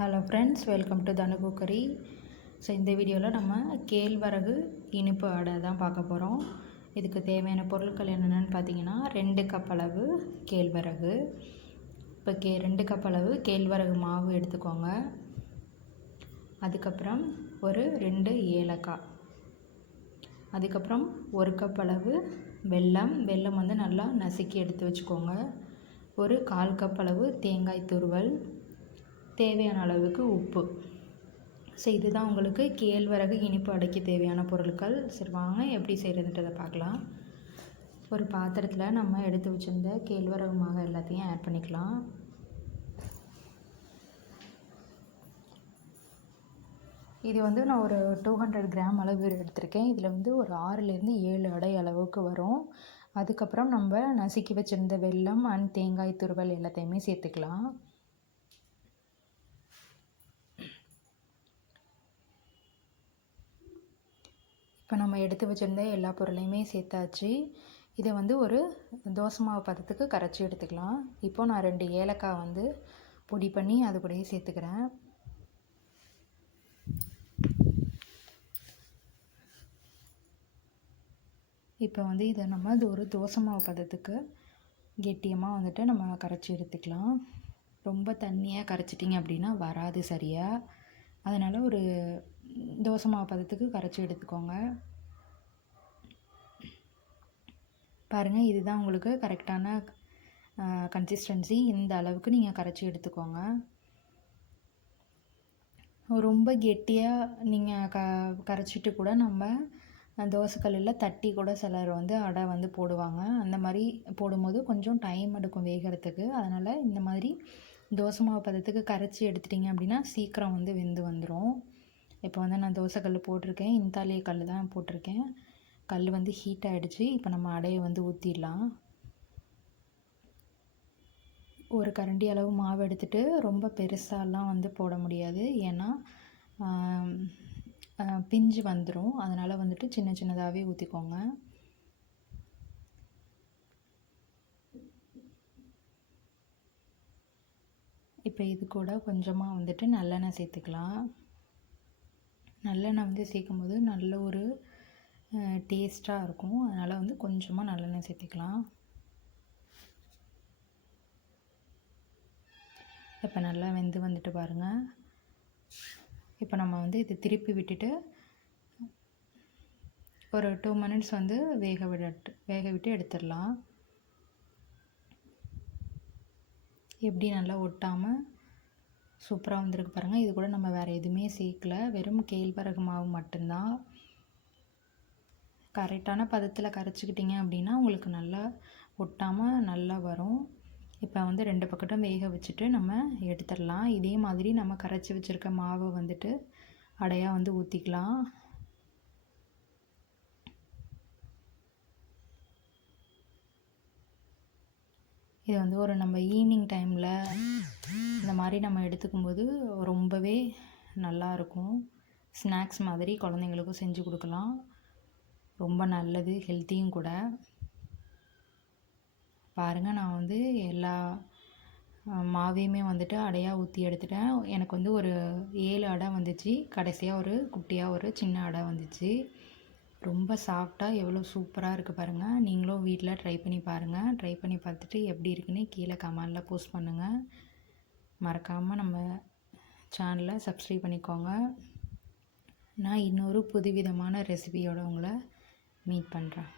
Hello friends, welcome to Thanu cookery. So இந்த வீடியோவில் நம்ம கேழ்வரகு இனிப்பு அடை தான் பார்க்க போகிறோம். இதுக்கு தேவையான பொருட்கள் என்னென்னு பார்த்தீங்கன்னா 2 கப் அளவு கேழ்வரகு. இப்போ 2 கப் அளவு கேழ்வரகு மாவு எடுத்துக்கோங்க. அதுக்கப்புறம் ஒரு 2 ஏலக்காய், அதுக்கப்புறம் 1 கப் அளவு வெல்லம் வந்து நல்லா நசுக்கி எடுத்து வச்சுக்கோங்க. ஒரு 1/4 கப் அளவு தேங்காய் துருவல், தேவையான அளவுக்கு உப்பு. ஸோ இதுதான் உங்களுக்கு கேழ்வரகு இனிப்பு அடைக்க தேவையான பொருட்கள். சரி, வாங்க எப்படி செய்கிறதுன்றதை பார்க்கலாம். ஒரு பாத்திரத்தில் நம்ம எடுத்து வச்சுருந்த கேழ்வரகு மாவு எல்லாத்தையும் ஆட் பண்ணிக்கலாம். இது நான் ஒரு 200 கிராம் அளவு எடுத்திருக்கேன். இதில் ஒரு 6லேருந்து 7 அடை அளவுக்கு வரும். அதுக்கப்புறம் நம்ம நசுக்கி வச்சுருந்த வெல்லம் அண்ட் தேங்காய் துருவல் எல்லாத்தையுமே சேர்த்துக்கலாம். இப்போ நம்ம எடுத்து வச்சுருந்த எல்லா பொருளையுமே சேர்த்தாச்சு. இதை ஒரு தோசை மாவு பதத்துக்கு கரைச்சி எடுத்துக்கலாம். இப்போது நான் 2 ஏலக்காய் பொடி பண்ணி அது கூடயே சேர்த்துக்கிறேன். இப்போ இதை நம்ம ஒரு தோசை மாவு பதத்துக்கு கெட்டியமாக நம்ம கரைச்சி எடுத்துக்கலாம். ரொம்ப தண்ணியாக கரைச்சிட்டிங்க அப்படின்னா வராது சரியாக. அதனால் ஒரு தோசை மாவு பதத்துக்கு கரைச்சி எடுத்துக்கோங்க. பாருங்கள், இதுதான் உங்களுக்கு கரெக்டான கன்சிஸ்டன்சி. இந்த அளவுக்கு நீங்கள் கரைச்சி எடுத்துக்கோங்க. ரொம்ப கெட்டியாக நீங்கள் கரைச்சிட்டு கூட நம்ம தோசைக்கல்லில் தட்டி கூட சிலர் அடை போடுவாங்க. அந்த மாதிரி போடும்போது கொஞ்சம் டைம் எடுக்கும் வேகிறதுக்கு. அதனால் இந்த மாதிரி தோசை மாவு பதத்துக்கு கரைச்சி எடுத்துட்டிங்க அப்படின்னா சீக்கிரம் வெந்து வந்துடும். இப்போ நான் தோசைக்கல் போட்டிருக்கேன். இந்தாலிய கல் தான் போட்டிருக்கேன். கல் ஹீட் ஆகிடுச்சு. இப்போ நம்ம அடையை ஊற்றிடலாம். ஒரு கரண்டி அளவு மாவு எடுத்துகிட்டு ரொம்ப பெருசாலாம் போட முடியாது. ஏன்னா பிஞ்சு வந்துடும். அதனால் சின்ன சின்னதாகவே ஊற்றிக்கோங்க. இப்போ இது கூட கொஞ்சமாக நல்லெண்ணெய் சேர்த்துக்கலாம். நல்லெண்ணெய் சேர்க்கும்போது நல்ல ஒரு டேஸ்ட்டாக இருக்கும். அதனால் கொஞ்சமாக நல்லெண்ணெய் சேர்த்துக்கலாம். இப்போ நல்லா வெந்து வந்துட்டு பாருங்கள். இப்போ நம்ம இதை திருப்பி விட்டுட்டு ஒரு 2 மினிட்ஸ் வேக விட்டு எடுத்துடலாம். எப்படி நல்லா ஒட்டாமல் சூப்பராக வந்திருக்கு பாருங்கள். இது கூட நம்ம வேறு எதுவுமே சேர்க்கல, வெறும் கேழ்வரகு மாவு மட்டும்தான். கரெக்டான பதத்தில் கரைச்சிக்கிட்டிங்க அப்படின்னா உங்களுக்கு நல்லா ஒட்டாமல் நல்லா வரும். இப்போ 2 பக்கட்டும் வேக வச்சுட்டு நம்ம எடுத்துடலாம். இதே மாதிரி நம்ம கரைச்சி வச்சுருக்க மாவை அடையாக ஊற்றிக்கலாம். இது ஒரு நம்ம ஈவினிங் டைமில் இந்த மாதிரி நம்ம எடுத்துக்கும்போது ரொம்பவே நல்லாயிருக்கும். ஸ்நாக்ஸ் மாதிரி குழந்தைங்களுக்கும் செஞ்சு கொடுக்கலாம். ரொம்ப நல்லது, ஹெல்த்தியும் கூட. பாருங்கள், நான் எல்லா மாவையுமே அடையாக ஊற்றி எடுத்துட்டேன். எனக்கு ஒரு 7 அடை வந்துச்சு. கடைசியாக ஒரு குட்டியாக ஒரு சின்ன அடை வந்துச்சு. ரொம்ப சாஃப்டாக எவ்வளோ சூப்பராக இருக்குது பாருங்கள். நீங்களும் வீட்டில் ட்ரை பண்ணி பாருங்கள். ட்ரை பண்ணி பார்த்துட்டு எப்படி இருக்குன்னு கீழே கமெண்டில் போஸ்ட் பண்ணுங்கள். மறக்காமல் நம்ம சேனலை சப்ஸ்கிரைப் பண்ணிக்கோங்க. நான் இன்னொரு புதுவிதமான ரெசிபியோடு உங்களை மீட் பண்ணுறேன்.